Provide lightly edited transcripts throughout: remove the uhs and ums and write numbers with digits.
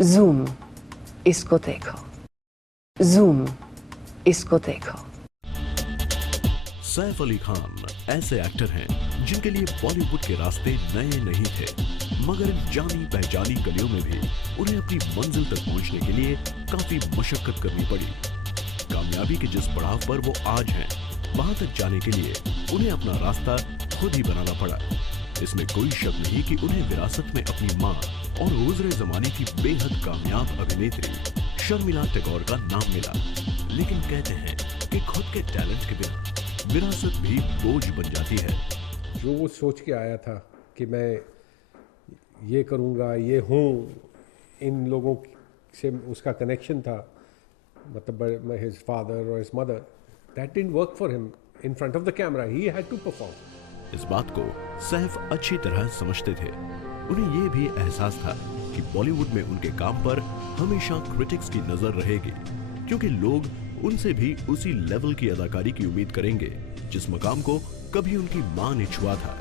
Zoom, इसको देखो। Zoom, इसको देखो। सैफ अली खान ऐसे एक्टर हैं जिनके लिए बॉलीवुड के रास्ते नए नहीं थे, मगर इन जानी पहचानी गलियों में भी उन्हें अपनी मंजिल तक पहुंचने के लिए काफी मशक्कत करनी पड़ी। कामयाबी के जिस पड़ाव पर वो आज हैं, वहां तक जाने के लिए उन्हें अपना रास्ता खुद ही बनाना पड़ा। इसमें कोई शक नहीं कि उन्हें विरासत में अपनी मां और गुज़रे जमाने की बेहद कामयाब अभिनेत्री शर्मिला टैगोर का नाम मिला। लेकिन कहते हैं कि खुद के टैलेंट के बिना विरासत भी बोझ बन जाती है। जो वो सोच के आया था कि मैं ये करूँगा, ये हूँ, इन लोगों से उसका कनेक्शन था, मतलब हिज फादर और his mother, that didn't work for him in front of the camera, he had to perform. इस बात को सैफ अच्छी तरह समझते थे। उन्हें यह भी एहसास था कि बॉलीवुड में उनके काम पर हमेशा क्रिटिक्स की नजर रहेगी, क्योंकि लोग उनसे भी उसी लेवल की अदाकारी की उम्मीद करेंगे जिस मकाम को कभी उनकी मां ने छुआ था।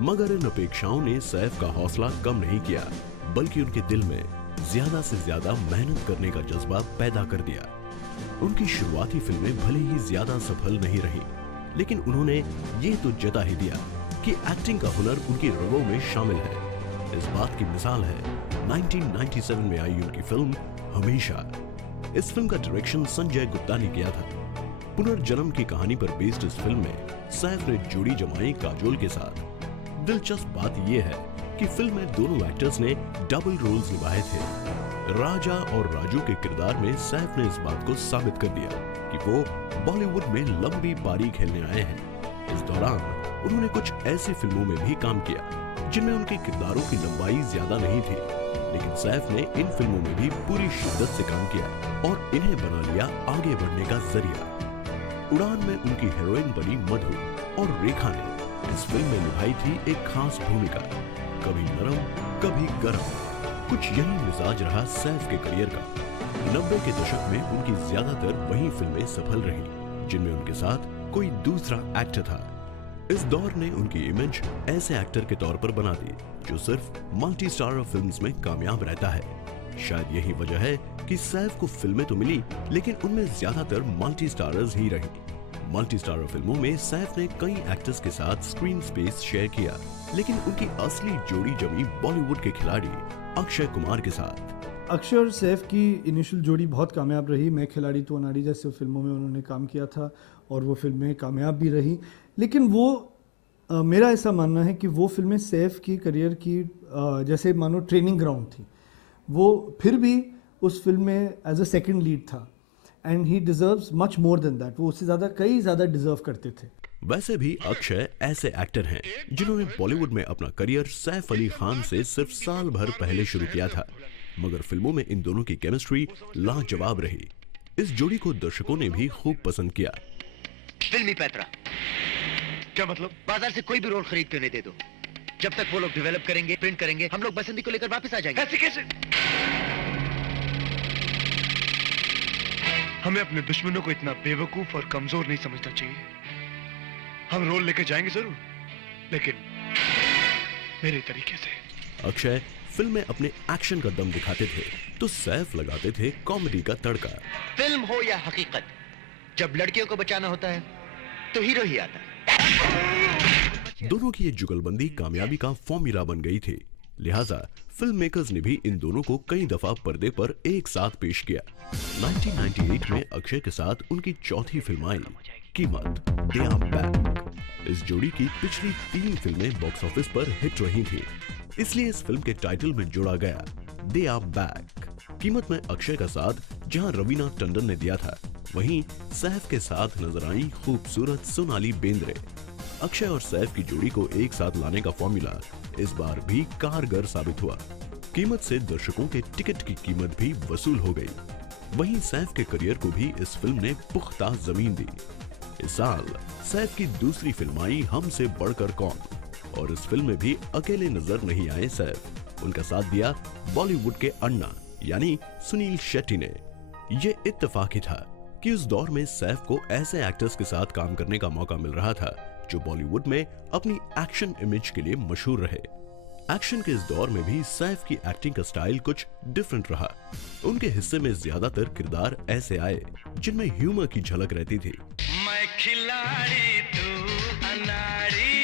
मगर इन अपेक्षाओं ने सैफ का हौसला कम नहीं किया, बल्कि उनके दिल में ज्यादा से ज्यादा मेहनत करने का जज्बा पैदा कर दिया। उनकी शुरुआती फिल्में भले ही ज्यादा सफल नहीं रही, लेकिन उन्होंने ये तो जता ही दिया कि एक्टिंग का हुनर उनकी रगों में शामिल है। इस बात की मिसाल है 1997 में आई उनकी फिल्म हमेशा। इस फिल्म का डायरेक्शन संजय गुप्ता ने किया था। पुनर्जन्म की कहानी पर बेस्ड इस फिल्म में सैफ ने जोड़ी जमाई काजोल के साथ। दिलचस्प बात यह है कि फिल्म में दोनों एक्टर्स ने डबल रोल्स निभाए थे। राजा और राजू के किरदार में सैफ ने इस बात को साबित कर दिया कि वो बॉलीवुड में लंबी पारी खेलने आए हैं। इस दौरान उन्होंने कुछ ऐसी फिल्मों में भी काम किया जिनमें उनके किरदारों की लंबाई ज्यादा नहीं थी, लेकिन सैफ ने इन फिल्मों में भी पूरी शिद्दत से काम किया और इन्हें बना लिया आगे बढ़ने का जरिया। उड़ान में उनकी हीरोइन बनी मधु और रेखा ने इस फिल्म में निभाई थी एक खास भूमिका। कभी नरम, कभी गर्म, कुछ यही मिजाज रहा सैफ के करियर का। 90 के दशक में उनकी ज्यादातर वही फिल्में सफल रही जिनमें उनके साथ कोई दूसरा एक्टर था। इस दौर ने उनकी इमेज ऐसे एक्टर के तौर पर बना दी जो सिर्फ मल्टी स्टारर फिल्म्स में कामयाब रहता है। शायद यही वजह है कि सैफ को फिल्में तो मिली, लेकिन उनमें ज्यादातर मल्टी स्टारर्स ही रही। मल्टी स्टारर फिल्मों में सैफ ने कई एक्टर्स के साथ स्क्रीन स्पेस शेयर किया, लेकिन उनकी असली जोड़ी जमी बॉलीवुड के खिलाड़ी अक्षय कुमार के साथ। अक्षय और सैफ की इनिशियल जोड़ी बहुत कामयाब रही। मैं खिलाड़ी तो अनाड़ी जैसे फिल्मों में उन्होंने काम किया था और वो फिल्में कामयाब भी रही, लेकिन वो मेरा ऐसा मानना है कि वो फिल्में सैफ की करियर की जैसे मानो ट्रेनिंग ग्राउंड थी। वो फिर भी उस फिल्म में एज अ सेकंड लीड था and he deserves much more than that. वो उससे कई ज़्यादा डिजर्व करते थे। वैसे भी अक्षय ऐसे एक्टर हैं जिन्होंने बॉलीवुड में अपना करियर सैफ अली खान से सिर्फ साल भर पहले शुरू किया था, मगर फिल्मों में इन दोनों की केमिस्ट्री लाजवाब रही। इस जोड़ी को दर्शकों ने भी खूब पसंद किया। फिल्मी पैतरा क्या मतलब? बाजार से कोई भी रोल खरीद के नहीं दे दो, जब तक वो लोग डेवलप करेंगे, प्रिंट करेंगे, हम लोग बसंती को लेकर वापस आ जाएंगे। ऐसे कैसे? हमें अपने दुश्मनों को इतना बेवकूफ और कमजोर नहीं समझना चाहिए। हम रोल लेके जाएंगे जरूर, लेकिन मेरे तरीके से। अक्षय फिल्म में अपने एक्शन का दम दिखाते थे तो सैफ लगाते थे कॉमेडी का तड़का। फिल्म हो या हकीकत, जब लड़कियों को बचाना होता है तो हीरो ही आता है। दोनों की ये जुगलबंदी कामयाबी का फॉर्मूला बन गई थी, लिहाजा फिल्म मेकर्स ने भी इन दोनों को कई दफा पर्दे पर एक साथ पेश किया। 1998 में अक्षय के साथ उनकी चौथी फिल्म आई कीमत, दे आर बैक। इस जोड़ी की पिछली 3 फिल्में बॉक्स ऑफिस पर हिट रही थी, इसलिए इस फिल्म के टाइटल में जोड़ा गया दे आर बैक। कीमत में अक्षय का साथ जहां रवीना टंडन ने दिया था, वहीं सैफ के साथ नजर आई खूबसूरत सोनाली बेंद्रे। अक्षय और सैफ की जोड़ी को एक साथ लाने का फॉर्मूला इस बार भी कारगर साबित हुआ। कीमत से दर्शकों के टिकट की कीमत भी वसूल हो गई। वहीं सैफ के करियर को भी इस फिल्म ने पुख्ता जमीन दी। इस साल सैफ की दूसरी फिल्म आई हमसे बढ़कर कौन, और इस फिल्म में भी अकेले नजर नहीं आए सैफ। उनका साथ दिया बॉलीवुड के अन्ना यानी सुनील शेट्टी ने। ये इत्तेफाक ही था कि उस दौर में सैफ को ऐसे एक्टर्स के साथ काम करने का मौका मिल रहा था जो बॉलीवुड में अपनी एक्शन इमेज के लिए मशहूर रहे। एक्शन के इस दौर में भी सैफ की एक्टिंग का स्टाइल कुछ डिफरेंट रहा। उनके हिस्से में ज्यादातर किरदार ऐसे आए जिनमें ह्यूमर की झलक रहती थी। मैं खिलाड़ी तू अनाड़ी,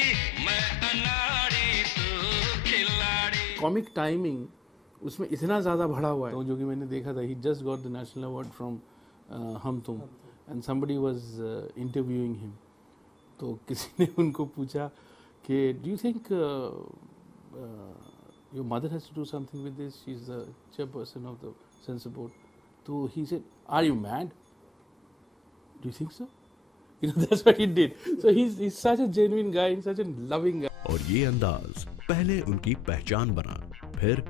मैं अनाड़ी तू खिलाड़ी। कॉमिक टाइमिंग उसमें इतना ज़्यादा बढ़ा हुआ है, तो जो कि मैंने देखा था, he just got the national award from Hum Tum, and somebody was interviewing him. तो किसी ने उनको पूछा कि do you think your mother has to do something with this, she is the chairperson of the censor board. तो he said, are you mad, do you think so? You know, that's what he did. So he's such a genuine guy, he's such a loving guy. और ये अंदाज पहले उनकी पहचान बना, फिर